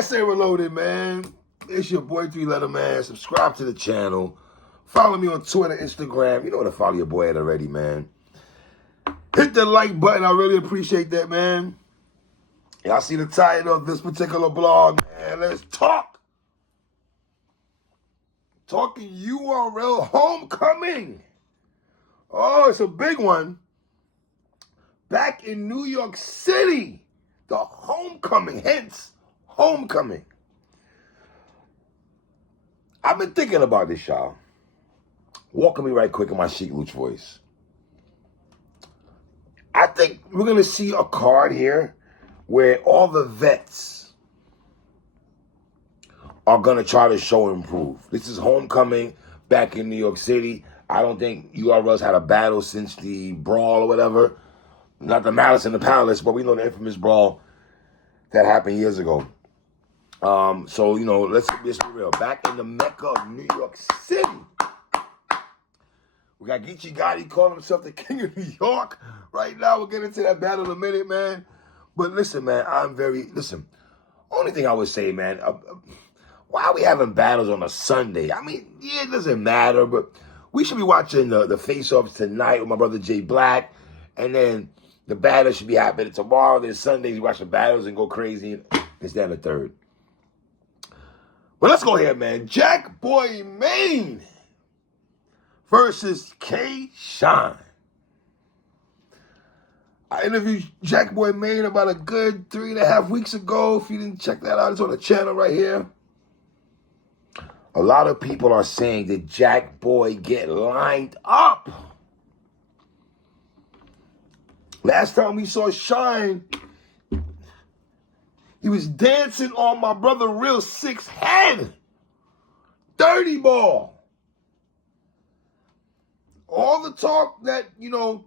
PSA Reloaded, man. It's your boy 3-Letter Man. Subscribe to the channel. Follow me on Twitter, Instagram. You know where to follow your boy at already, man. Hit the like button. I really appreciate that, man. Y'all see the title of this particular blog, man. Let's talk. Talking URL Homecoming. Oh, it's a big one. Back in New York City, the Homecoming, hence Homecoming. I've been thinking about this, y'all. Walking me right quick in my Chic Luch voice. I think we're going to see a card here where all the vets are going to try to show and prove. This is Homecoming back in New York City. I don't think URL's had a battle since the brawl or whatever. Not the Malice in the Palace, but we know the infamous brawl that happened years ago. So, you know, let's be real. Back in the Mecca of New York City, we got Geechee Gotti calling himself the King of New York. Right now, we'll get into that battle in a minute, man. But listen, man, only thing I would say, man, why are we having battles on a Sunday? I mean, yeah, it doesn't matter, but we should be watching the face-offs tonight with my brother Jay Black, and then the battle should be happening tomorrow. Then Sundays, we watch the battles and go crazy, and it's down the third. Well, let's go here, man. Jack Boy Maine versus K Shine. I interviewed Jack Boy Maine about a good 3.5 weeks ago. If you didn't check that out, it's on the channel right here. A lot of people are saying that Jack Boy get lined up. Last time we saw Shine, he was dancing on my brother Real Six head. Dirty ball. All the talk that, you know,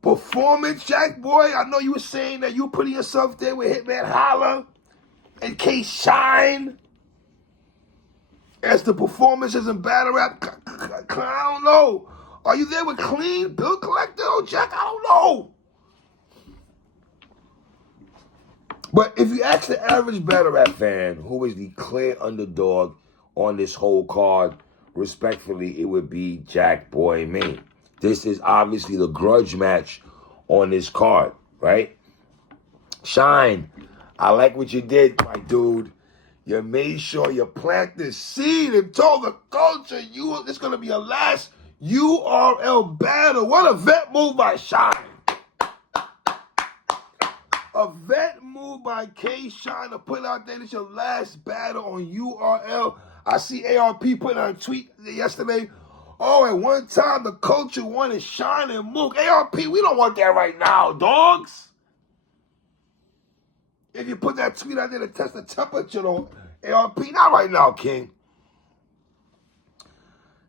performance, Jack Boy, I know you were saying that you putting yourself there with Hitman Holla and K Shine as the performances in battle rap. I don't know. Are you there with Clean, Bill Collector, or Jack? I don't know. But if you ask the average battle rap fan who is the clear underdog on this whole card, respectfully, it would be Jack Boy Maine. This is obviously the grudge match on this card, right? Shine, I like what you did, my dude. You made sure you plant the seed and told the culture it's going to be a last URL battle. What a vet move by Shine. A vet move by K Shine to put out there this your last battle on URL. I see ARP put out a tweet yesterday. Oh, at one time the culture wanted Shine and Mook. ARP, we don't want that right now, dogs. If you put that tweet out there to test the temperature on ARP, not right now, King.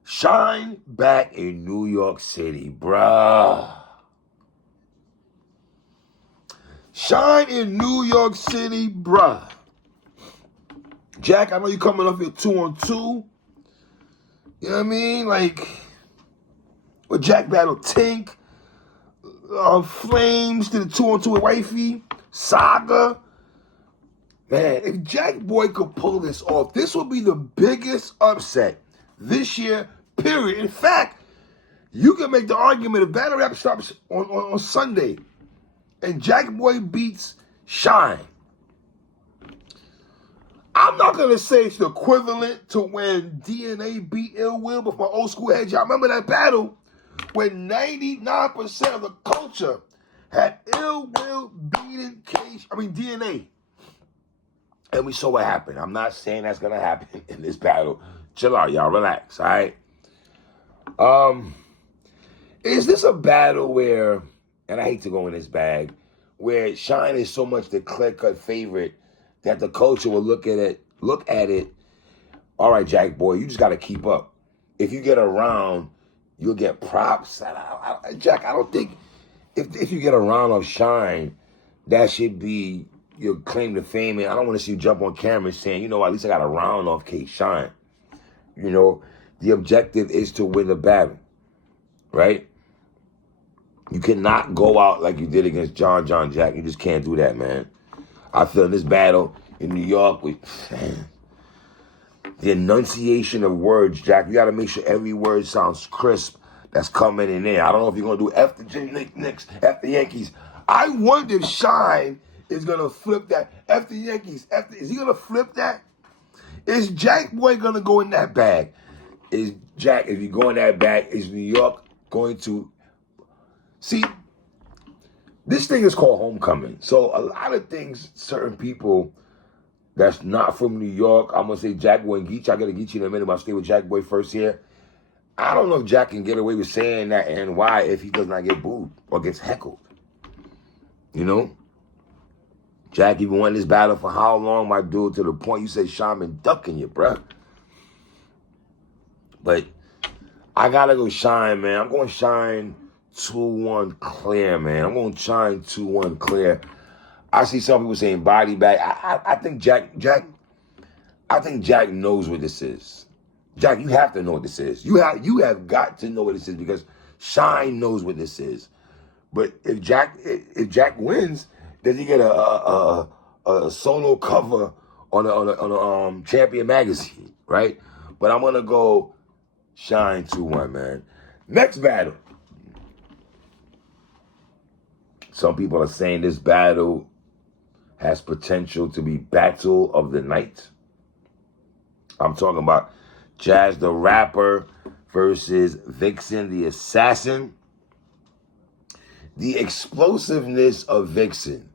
Shine back in New York City, bruh. Shine in New York City, bruh. Jack, I know you coming off your 2-on-2. You know what I mean? Like, with Jack battle Tink, Flames did a 2-on-2 with Wifey, Saga. Man, if Jack Boy could pull this off, this will be the biggest upset this year, period. In fact, you can make the argument if battle rap stops on Sunday and Jack Boy beats Shine, I'm not going to say it's the equivalent to when DNA beat Ill Will, but for my old school heads, y'all remember that battle when 99% of the culture had Ill Will beating DNA. And we saw what happened. I'm not saying that's going to happen in this battle. Chill out, y'all. Relax, all right? Is this a battle where, and I hate to go in this bag, where Shine is so much the clear-cut favorite that the culture will look at it, all right, Jack Boy, you just got to keep up. If you get around, you'll get props. Jack, I don't think, if you get a round of Shine, that should be your claim to fame. And I don't want to see you jump on camera saying, you know what, at least I got a round off K Shine. You know, the objective is to win the battle, right? You cannot go out like you did against John Jack. You just can't do that, man. I feel in this battle, in New York, the enunciation of words, Jack. You got to make sure every word sounds crisp that's coming in there. I don't know if you're going to do F the Knicks, F the Yankees. I wonder if Shine is going to flip that. F the Yankees, is he going to flip that? Is Jack Boy going to go in that bag? Is Jack, if you go in that bag, is New York going to... See, this thing is called homecoming. So a lot of things, certain people that's not from New York, I'm going to say Jack Boy and Geechee. I'll get to Geechee in a minute, but I'll stay with Jack Boy first here. I don't know if Jack can get away with saying that and why if he does not get booed or gets heckled. You know? Jack, you've been winning this battle for how long, my dude, to the point you said Sean been ducking you, bruh. But I got to go Shine, man. I'm going Shine 2-1 clear, man. I'm going Shine 2-1 clear. I see some people saying body bag. I think Jack knows what this is. Jack, you have to know what this is. You have got to know what this is because Shine knows what this is. But if Jack wins, does he get a solo cover on a Champion magazine, right? But I'm gonna go Shine 2-1, man. Next battle. Some people are saying this battle has potential to be battle of the night. I'm talking about Jazz the Rapper versus Vixen the Assassin. The explosiveness of Vixen.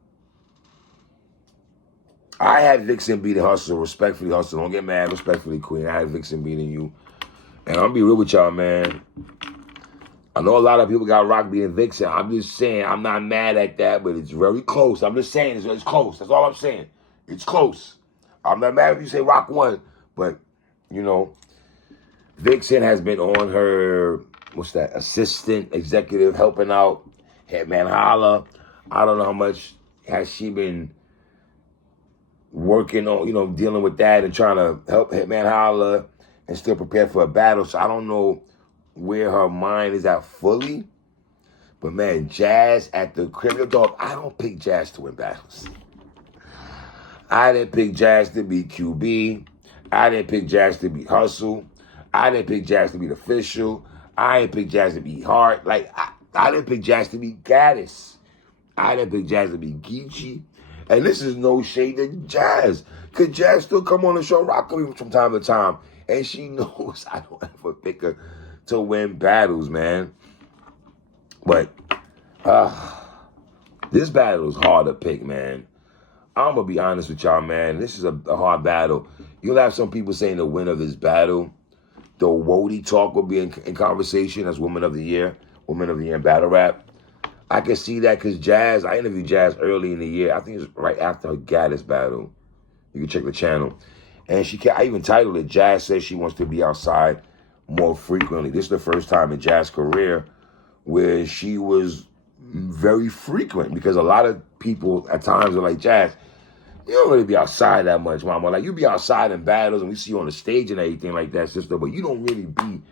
I had Vixen beating Hustle, respectfully Hustle. Don't get mad, respectfully Queen. I had Vixen beating you. And I'm gonna be real with y'all, man. I know a lot of people got Rock beating Vixen. I'm just saying, I'm not mad at that, but it's very close. I'm just saying, it's close. That's all I'm saying. It's close. I'm not mad if you say Rock won, but, you know, Vixen has been on her, assistant executive helping out Hitman Holla. I don't know how much has she been working on, dealing with that and trying to help Hitman Holla and still prepare for a battle. So I don't know where her mind is at fully. But, man, Jazz at the crib. Dog, I don't pick Jazz to win battles. I didn't pick Jazz to be QB. I didn't pick Jazz to be Hustle. I didn't pick Jazz to be Official. I didn't pick Jazz to be Hart. I didn't pick Jazz to be Gaddis. I didn't pick Jazz to be Geechee. And this is no shade to Jazz. Because Jazz still come on the show, rock with me from time to time. And she knows I don't ever pick her to win battles, man. But this battle is hard to pick, man. I'm going to be honest with y'all, man. This is a hard battle. You'll have some people saying the winner of this battle, the Wody Talk will be in conversation as Woman of the Year in battle rap. I can see that because Jazz, I interviewed Jazz early in the year. I think it was right after her Gaddis battle. You can check the channel. And I even titled it, Jazz Says She Wants to Be Outside More Frequently. This is the first time in Jazz's career where she was very frequent because a lot of people at times are like, Jazz, you don't really be outside that much, mama. Like, you be outside in battles and we see you on the stage and everything like that, sister, but you don't really be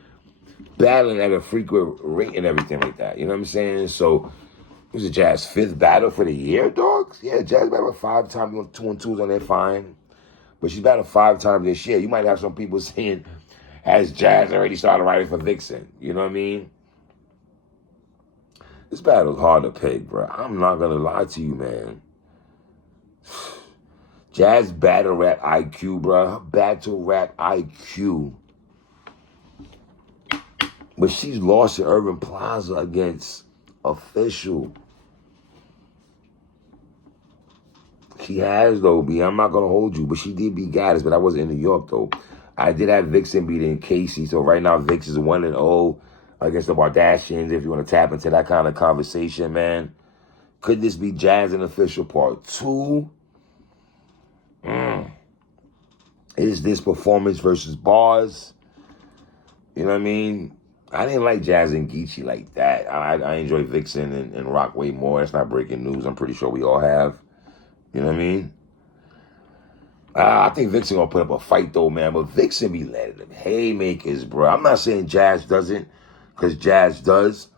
battling at a frequent rate and everything like that. You know what I'm saying? So, it was a Jazz 5th battle for the year, dogs? Yeah, Jazz battled 5 times. You want 2 and 2s on there, fine. But she's battled 5 times this year. You might have some people saying, has Jazz already started writing for Vixen? You know what I mean? This battle's hard to pick, bro. I'm not going to lie to you, man. Jazz battle rap IQ, bro. Battle rap IQ. But she's lost at Urban Plaza against Official. She has, though, B. I'm not going to hold you. But she did beat Gaddis, but I wasn't in New York, though. I did have Vixen beating Casey. So right now, Vix is 1-0 against the Kardashians, if you want to tap into that kind of conversation, man. Could this be Jazz and Official Part 2? Is this performance versus bars? You know what I mean? I didn't like Jazz and Geechee like that. I enjoy Vixen and Rock way more. That's not breaking news. I'm pretty sure we all have. You know what I mean? I think Vixen gonna put up a fight though, man. But Vixen be letting them haymakers, bro. I'm not saying Jazz doesn't, because Jazz does.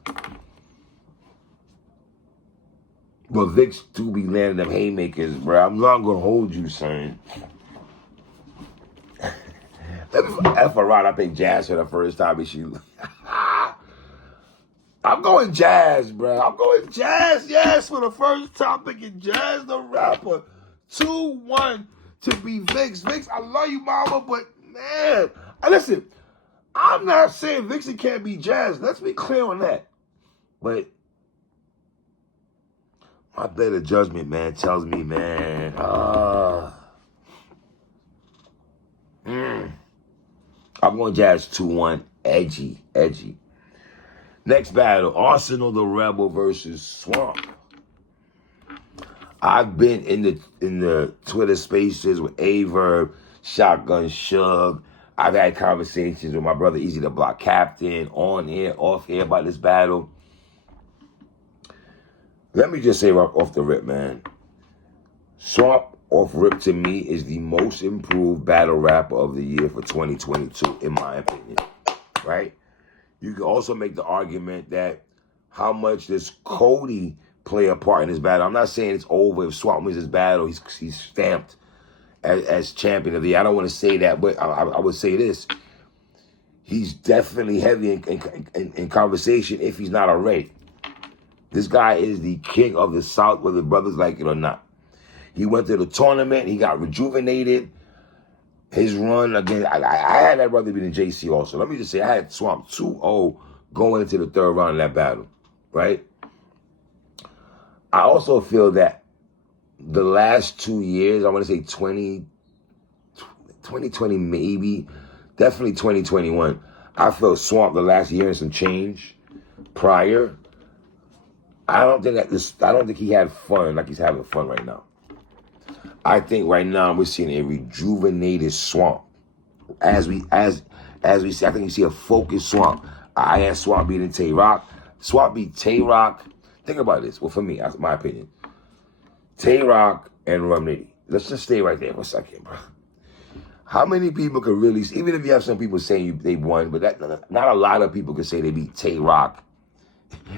But Vic's do be landing them haymakers, bro. I'm not gonna hold you, son. F a rod, I picked Jazz for the first time, and she. I'm going Jazz, bro. I'm going Jazz, yes, for the first time, picking Jazz the rapper. 2-1 to be Vix. Vix, I love you, mama, but man, listen, I'm not saying Vixen can't be Jazz. Let's be clear on that. But my better judgment, man, tells me, man, I'm going Jazz 2-1, edgy. Next battle, Arsenal the Rebel versus Swamp. I've been in the Twitter spaces with Averb, Shotgun Shug. I've had conversations with my brother Easy the Block Captain, on here, off here, about this battle. Let me just say right off the rip, man. Swamp off rip to me is the most improved battle rapper of the year for 2022, in my opinion. Right? You can also make the argument that how much does Cody play a part in this battle? I'm not saying it's over. If Swamp wins this battle, he's stamped as champion of the year. I don't want to say that, but I would say this. He's definitely heavy in conversation if he's not already. This guy is the king of the South, whether brothers like it or not. He went to the tournament. He got rejuvenated. His run again, I had that brother beating JC also. Let me just say, I had Swamp 2-0 going into the third round of that battle, right? I also feel that the last 2 years, I want to say 2020 maybe, definitely 2021, I felt Swamp the last year and some change prior. I don't think he had fun like he's having fun right now. I think right now we're seeing a rejuvenated Swamp. As we see, I think you see a focused Swamp. I had Swamp beating Tay Rock. Swamp beat Tay Rock. Think about this. Well, for me, that's my opinion. Tay Rock and Rum Nitty. Let's just stay right there for a second, bro. How many people could really, even if you have some people saying they won, but not a lot of people could say they beat Tay Rock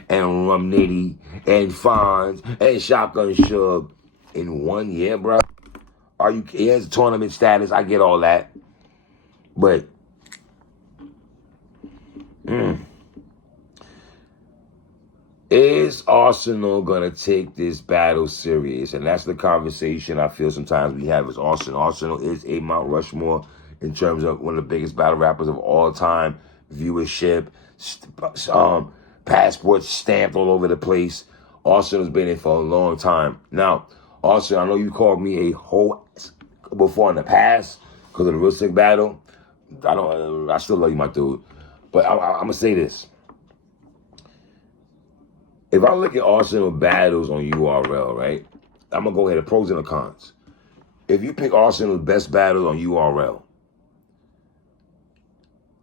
and Rum Nitty and Fonz and Shotgun Shug in 1 year, bro. He has tournament status. I get all that. But is Arsenal going to take this battle serious? And that's the conversation I feel sometimes we have as Arsenal. Arsenal is a Mount Rushmore in terms of one of the biggest battle rappers of all time. Viewership, passports stamped all over the place. Arsenal's been in for a long time. Now, Arsenal, I know you called me a hoe before in the past because of the real sick battle. I still love you, my dude. But I'm going to say this. If I look at Arsenal battles on URL, right, I'm going to go ahead, the pros and the cons. If you pick Arsenal's best battles on URL,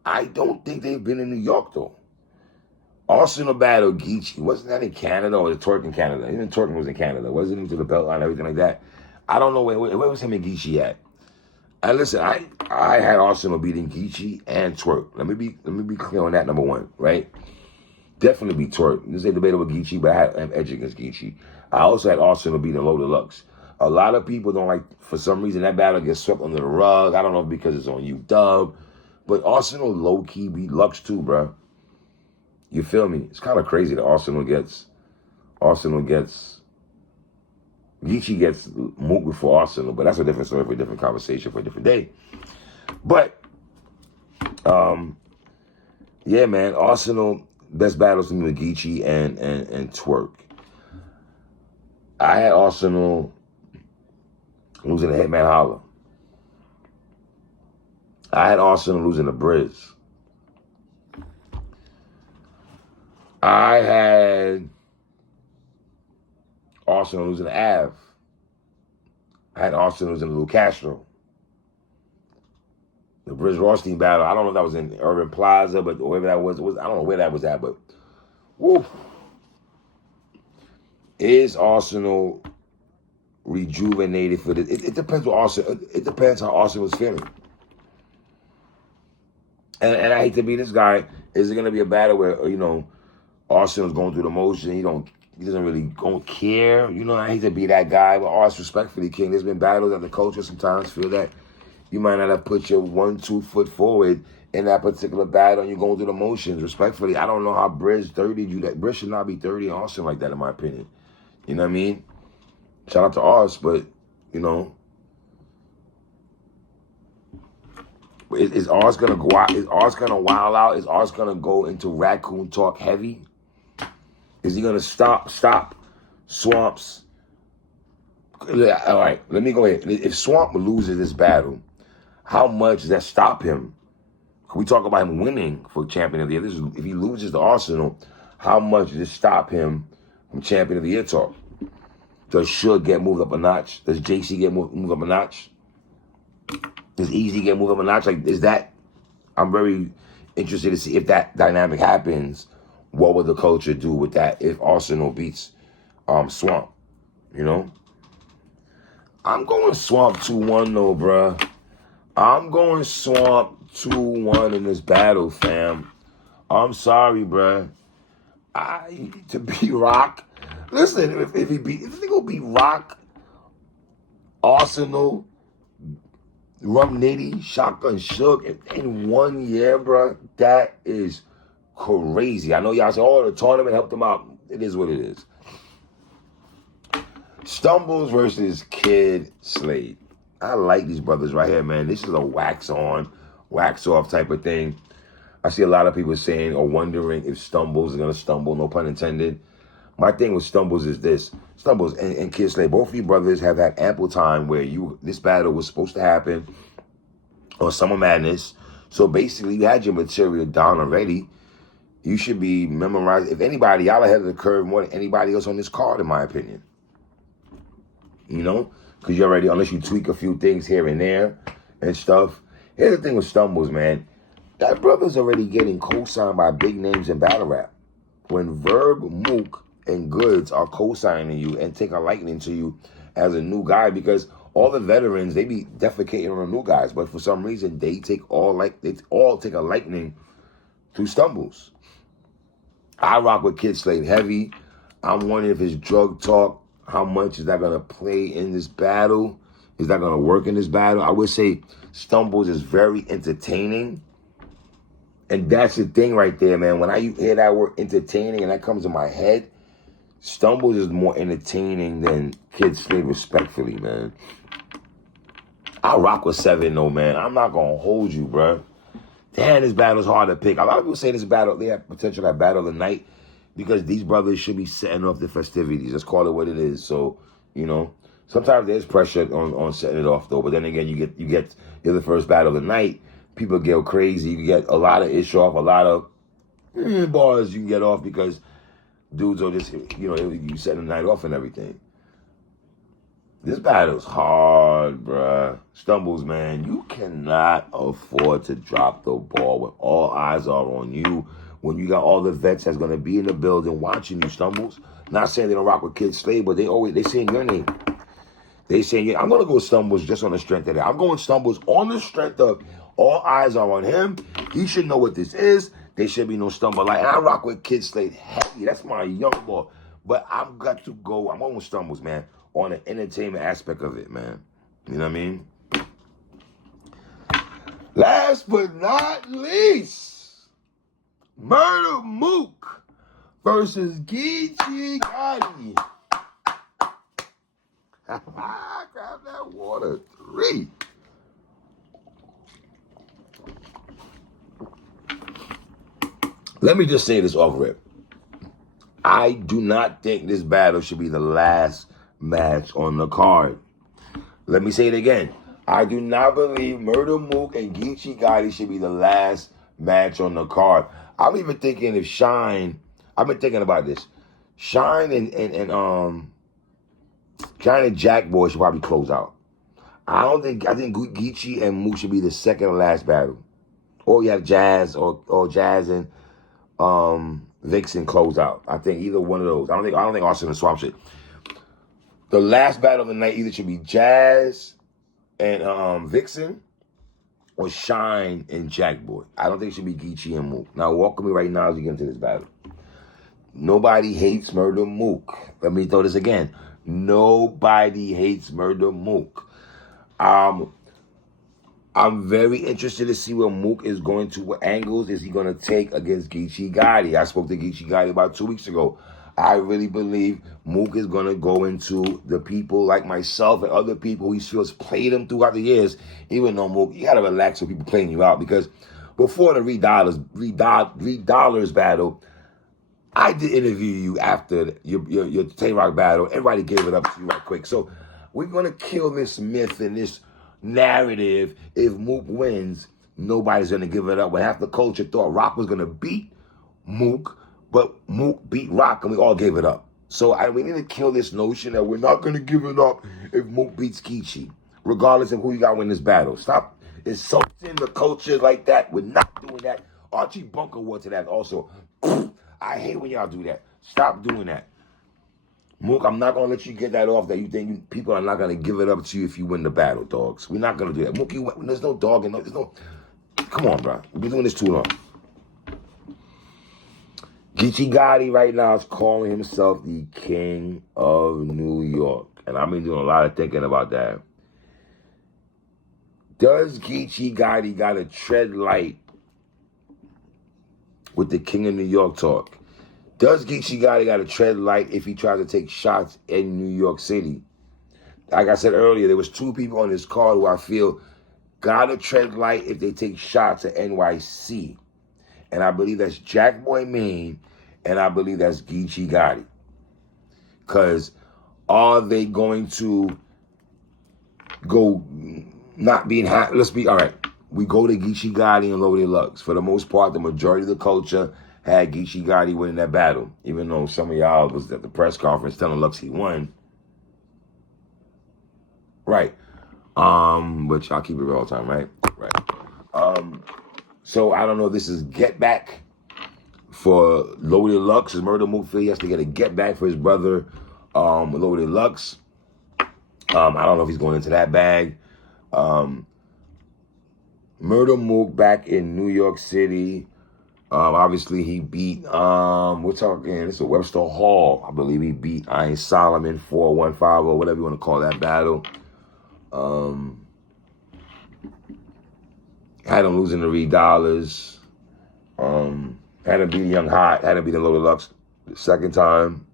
I don't think they've been in New York, though. Arsenal battle Geechee, wasn't that in Canada or the Twerk in Canada? Even Twerk was in Canada. Wasn't into the belt line and everything like that? I don't know where was him and Geechee at. And listen, I had Arsenal beating Geechee and Twerk. Let me be clear on that, number one, right? Definitely beat Twerk. This ain't debatable with Geechee, but I had edge against Geechee. I also had Arsenal beating Low Deluxe. A lot of people don't like, for some reason, that battle gets swept under the rug. I don't know if because it's on UW. But Arsenal low-key beat Lux too, bro. You feel me? It's kind of crazy that Arsenal gets, Geechee gets moved before Arsenal, but that's a different story for a different conversation for a different day. But, yeah, man, Arsenal, best battles to me with Geechee and Twerk. I had Arsenal losing to Hitman Holla. I had Arsenal losing to Briz. I had Arsenal losing to Av. I had Arsenal losing to Lou Castro. The Briz Rothstein battle, I don't know if that was in Urban Plaza, but wherever that was, I don't know where that was at, but woo. Is Arsenal rejuvenated for this? It depends what Arsenal. It depends how Arsenal's feeling. And I hate to be this guy. Is it going to be a battle where Arsenal's going through the motion? he doesn't really don't care. You know, I hate to be that guy, but Ars, respectfully, King, there's been battles that the culture sometimes feel that you might not have put your 1-2 foot forward in that particular battle and you're going through the motions. Respectfully, I don't know how Briz 30'd you. That Briz should not be 30 and Austin like that, in my opinion. You know what I mean? Shout out to Ars, but, you know, is Ars going to go out? Is Ars going to wild out? Is Ars going to go into raccoon talk heavy? Is he going to stop Swamp's? All right, let me go ahead. If Swamp loses this battle, how much does that stop him? Can we talk about him winning for Champion of the Year? If he loses the Arsenal, how much does this stop him from Champion of the Year talk? Does Suge get moved up a notch? Does JC get moved up a notch? Does Easy get moved up a notch? Like, is that? I'm very interested to see if that dynamic happens. What would the culture do with that if Arsenal beats Swamp? You know? I'm going Swamp 2-1 though, bruh. I'm going Swamp 2-1 in this battle, fam. I'm sorry, bruh. To beat Rock. Listen, if they gonna beat Rock, Arsenal, Rum Nitty, Shotgun Shook in 1 year, bruh, that is crazy. I know y'all say, oh, the tournament helped them out. It is what it is. Stumbles versus Kid Slade. I like these brothers right here, man. This is a wax on, wax off type of thing. I see a lot of people saying or wondering if Stumbles is going to stumble, no pun intended. My thing with Stumbles is this. Stumbles and Kid Slade, both of you brothers have had ample time where this battle was supposed to happen on Summer Madness. So basically, you had your material down already. You should be memorized. If anybody, y'all ahead of the curve more than anybody else on this card, in my opinion. You know? Because you're already, unless you tweak a few things here and there and stuff. Here's the thing with Stumbles, man. That brother's already getting co-signed by big names in battle rap. When Verb, Mook, and Goods are co-signing you and take a liking to you as a new guy, because all the veterans, they be defecating on the new guys, but for some reason they all take a liking to Stumbles. I rock with Kid Slade heavy. I'm wondering if his drug talk, how much is that going to play in this battle? Is that going to work in this battle? I would say Stumbles is very entertaining. And that's the thing right there, man. When I hear that word entertaining and that comes in my head, Stumbles is more entertaining than Kid Slade, respectfully, man. I rock with 7, though, man. I'm not going to hold you, bro. Damn, this battle's hard to pick. A lot of people say this battle, they have potential at battle of the night because these brothers should be setting off the festivities. Let's call it what it is. So, you know, sometimes there's pressure on setting it off, though. But then again, you're the first battle of the night. People get crazy. You get a lot of ish off, a lot of bars you can get off because dudes are just, you know, you set the night off and everything. This battle's hard, bruh. Stumbles, man, you cannot afford to drop the ball when all eyes are on you, when you got all the vets that's going to be in the building watching you, Stumbles. Not saying they don't rock with Kid Slade, but they saying your name. They saying, yeah, I'm going to go Stumbles just on the strength of that. I'm going Stumbles on the strength of all eyes are on him. He should know what this is. There should be no stumble. Like, and I rock with Kid Slade heavy. That's my young boy. But I'm going with Stumbles, man, on the entertainment aspect of it, man. You know what I mean? Last but not least, Murder Mook versus Geechee Gotti. Grab that water. 3. Let me just say this off rip. I do not think this battle should be the last match on the card. Let me say it again. I do not believe Murder Mook and Geechee Gotti should be the last match on the card. I'm even thinking if Shine, I've been thinking about this. Shine and Jack Boy should probably close out. I think Geechee and Mook should be the second and last battle. Or you have Jazz or Jazz and Vixen close out. I think either one of those. I don't think Austin and Swamp shit. The last battle of the night either should be Jazz and Vixen or Shine and Jack Boy. I don't think it should be Geechee and Mook. Now walk with me right now as we get into this battle. Nobody hates Murder Mook. Let me throw this again. Nobody hates Murder Mook. I'm very interested to see where Mook is going to. What angles is he going to take against Geechee Gotti? I spoke to Geechee Gotti about 2 weeks ago. I really believe Mook is going to go into the people like myself and other people he feels played him throughout the years. Even though Mook, you got to relax when people playing you out, because before the Reed Dollars battle, I did interview you after your Tay-Rock battle. Everybody gave it up to you right quick. So we're going to kill this myth and this narrative. If Mook wins, nobody's going to give it up. When half the culture thought Rock was going to beat Mook, but Mook beat Rock, and we all gave it up. So we need to kill this notion that we're not going to give it up if Mook beats Geechee, regardless of who you got to win this battle. Stop insulting the culture like that. We're not doing that. Archie Bunker wore to that also. I hate when y'all do that. Stop doing that. Mook, I'm not going to let you get that off that you think people are not going to give it up to you if you win the battle, dogs. We're not going to do that. Mook, there's no dog and there's no... Come on, bro. We've been doing this too long. Geechee Gotti right now is calling himself the King of New York. And I've been doing a lot of thinking about that. Does Geechee Gotti got to tread light with the King of New York talk? Does Geechee Gotti got to tread light if he tries to take shots in New York City? Like I said earlier, there was 2 people on this card who I feel got to tread light if they take shots at NYC. And I believe that's Jack Boy Maine, and I believe that's Geechee Gotti. Because are they going to go not being happy? Let's be, all right, we go to Geechee Gotti and Loaded Lux. For the most part, the majority of the culture had Geechee Gotti winning that battle, even though some of y'all was at the press conference telling Lux he won. Right. But y'all keep it real all the time, right? Right. So I don't know if this is get back for Loaded Lux. His Murder Mook feel he has to get a get back for his brother, Loaded Lux. I don't know if he's going into that bag. Murder Mook back in New York City. Obviously, he beat, we're talking, it's a Webster Hall. I believe he beat Iron Solomon 4-1-5 or whatever you want to call that battle. Had him losing to Reed Dollars. Had him beating Young Hot. Had him beating Loaded Lux the second time.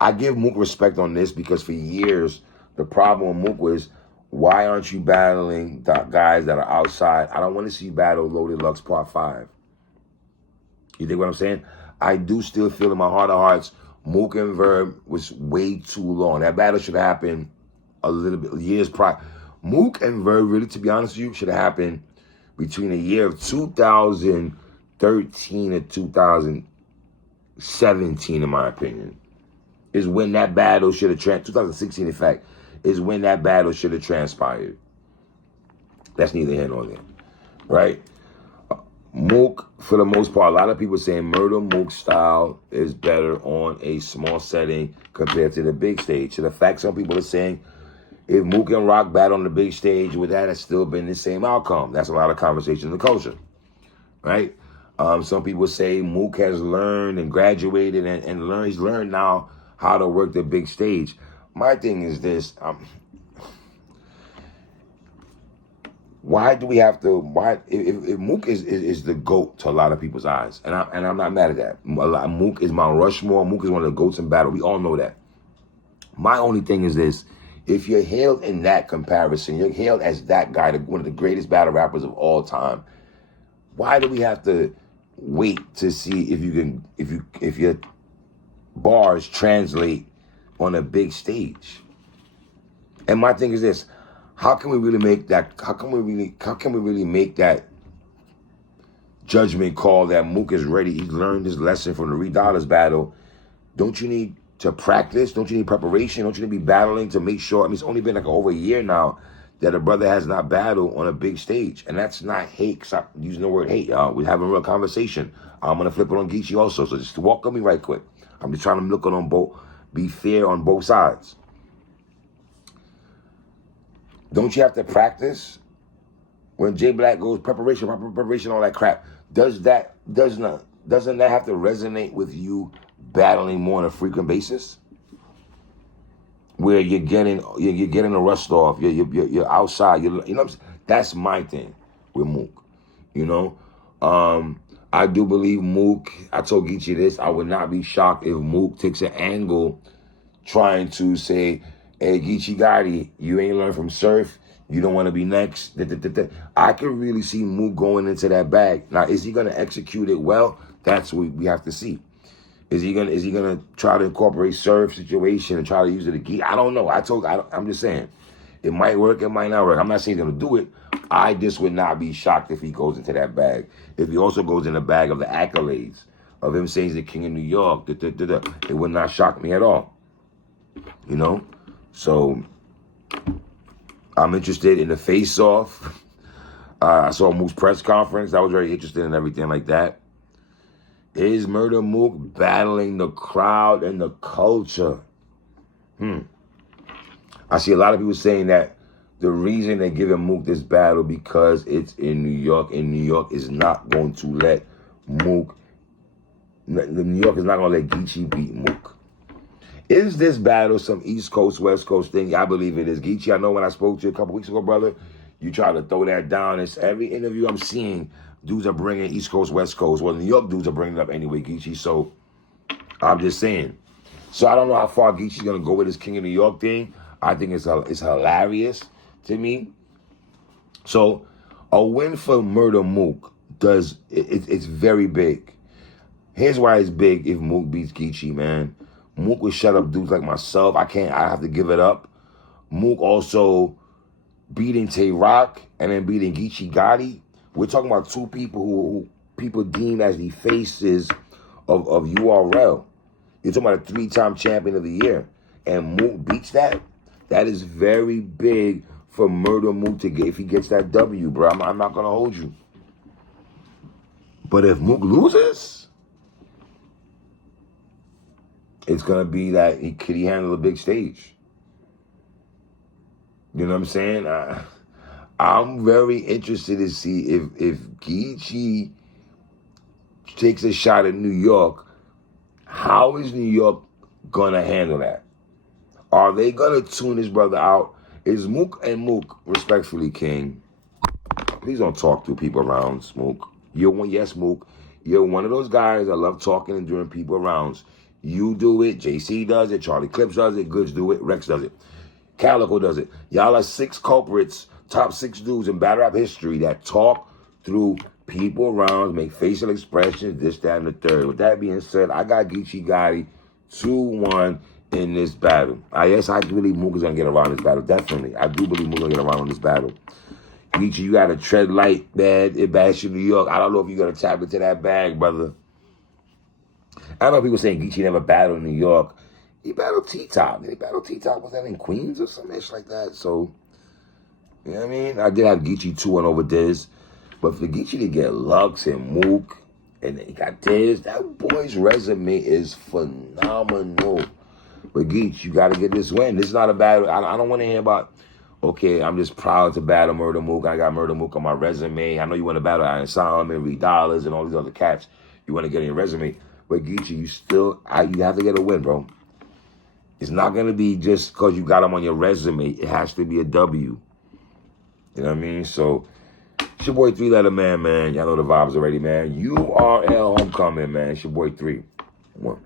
I give Mook respect on this because for years, the problem with Mook was, why aren't you battling the guys that are outside? I don't want to see you battle Loaded Lux Part 5. You think what I'm saying? I do still feel in my heart of hearts, Mook and Verb was way too long. That battle should have happened a little bit, years prior. Mook and Verb, really, to be honest with you, should have happened between the year of 2013 and 2017, in my opinion. Is when that battle should have 2016, in fact, is when that battle should have transpired. That's neither here nor there, right? Mook, for the most part, a lot of people saying Murder Mook style is better on a small setting compared to the big stage. To the fact, some people are saying if Mook and Rock battle on the big stage, would that have still been the same outcome? That's a lot of conversation in the culture, right? Some people say Mook has learned and graduated and he's learned now how to work the big stage. My thing is this, why do we have to, if Mook is the GOAT to a lot of people's eyes, and I'm not mad at that. Mook is Mount Rushmore. Mook is one of the GOATs in battle. We all know that. My only thing is this, if you're hailed in that comparison, you're hailed as that guy, one of the greatest battle rappers of all time, why do we have to wait to see if your bars translate on a big stage? And my thing is this, how can we really make that judgment call that Mook is ready? He's learned his lesson from the Reed Dollars battle. Don't you need to practice? Don't you need preparation? Don't you need to be battling to make sure? I mean, it's only been like over a year now that a brother has not battled on a big stage. And that's not hate. Stop using the word hate, y'all. We're having a real conversation. I'm going to flip it on Geechee also. So just walk on me right quick. I'm just trying to look on both, be fair on both sides. Don't you have to practice? When J Black goes preparation, all that crap. Does doesn't that have to resonate with you battling more on a frequent basis? Where you're getting the rust off, you're outside, you know what I'm saying? That's my thing with Mook, you know. I do believe Mook. I told Geechee this. I would not be shocked if Mook takes an angle trying to say, "Hey, Geechee Gotti, you ain't learned from Surf. You don't want to be next." I can really see Mook going into that bag. Now, is he gonna execute it well? That's what we have to see. Is he gonna try to incorporate Surf situation and try to use it again? I don't know. I'm just saying, it might work, it might not work. I'm not saying he's gonna do it. I just would not be shocked if he goes into that bag. If he also goes in the bag of the accolades of him saying he's the king of New York, it would not shock me at all. You know, so I'm interested in the face-off. I saw Mook's press conference. I was very interested in everything like that. Is Murder Mook battling the crowd and the culture? I see a lot of people saying that the reason they're giving Mook this battle because it's in New York, and New York is not going to let Mook. New York is not going to let Geechee beat Mook. Is this battle some East Coast, West Coast thing? I believe it is. Geechee, I know when I spoke to you a couple weeks ago, brother, you try to throw that down. It's every interview I'm seeing, dudes are bringing East Coast, West Coast. Well, New York dudes are bringing it up anyway, Geechee. So I'm just saying. So I don't know how far Geechee's going to go with his King of New York thing. I think it's hilarious to me. So a win for Murder Mook it's very big. Here's why it's big if Mook beats Geechee, man. Mook will shut up dudes like myself. I have to give it up. Mook also beating Tay Rock and then beating Geechee Gotti. We're talking about two people who people deem as the faces of URL. You're talking about a 3-time champion of the year. And Mook beats that. That is very big for Murder Mook to get if he gets that W, bro. I'm not going to hold you. But if Mook loses, it's going to be that could he handle a big stage? You know what I'm saying? I'm very interested to see if Geechee takes a shot at New York, how is New York going to handle that? Are they going to tune his brother out? Is Mook and Mook, respectfully, King, please don't talk to people around, Mook. Yes, Mook, you're one of those guys that love talking and doing people around. You do it, JC does it, Charlie Clips does it, Goods do it, Rex does it, Calico does it. Y'all are 6 culprits, top 6 dudes in battle rap history that talk through people around, make facial expressions, this, that, and the third. With that being said, I got Geechee Gotti 2-1 in this battle. Yes, I believe Mook is going to get around this battle. Definitely. I do believe Mook is going to get around on this battle. Geechee, you got to tread light, man, in Bash in New York. I don't know if you're going to tap into that bag, brother. I know people saying Geechee never battled in New York. He battled T-Top. Did he battle T-Top? Was that in Queens or some ish like that? So, you know what I mean? I did have Geechee 2-1 over Diz. But for Geechee to get Lux and Mook, and then he got Diz, that boy's resume is phenomenal. But Geech, you got to get this win. This is not a battle. I don't want to hear about, okay, I'm just proud to battle Murder Mook. I got Murder Mook on my resume. I know you want to battle Iron Solomon, Reed Dollars, and all these other cats. You want to get in your resume. But Geechee, you have to get a win, bro. It's not going to be just because you got him on your resume. It has to be a W. You know what I mean? So, it's your boy 3-Letter Man, man. Y'all know the vibes already, man. URL Homecoming, man. It's your boy 3. 1.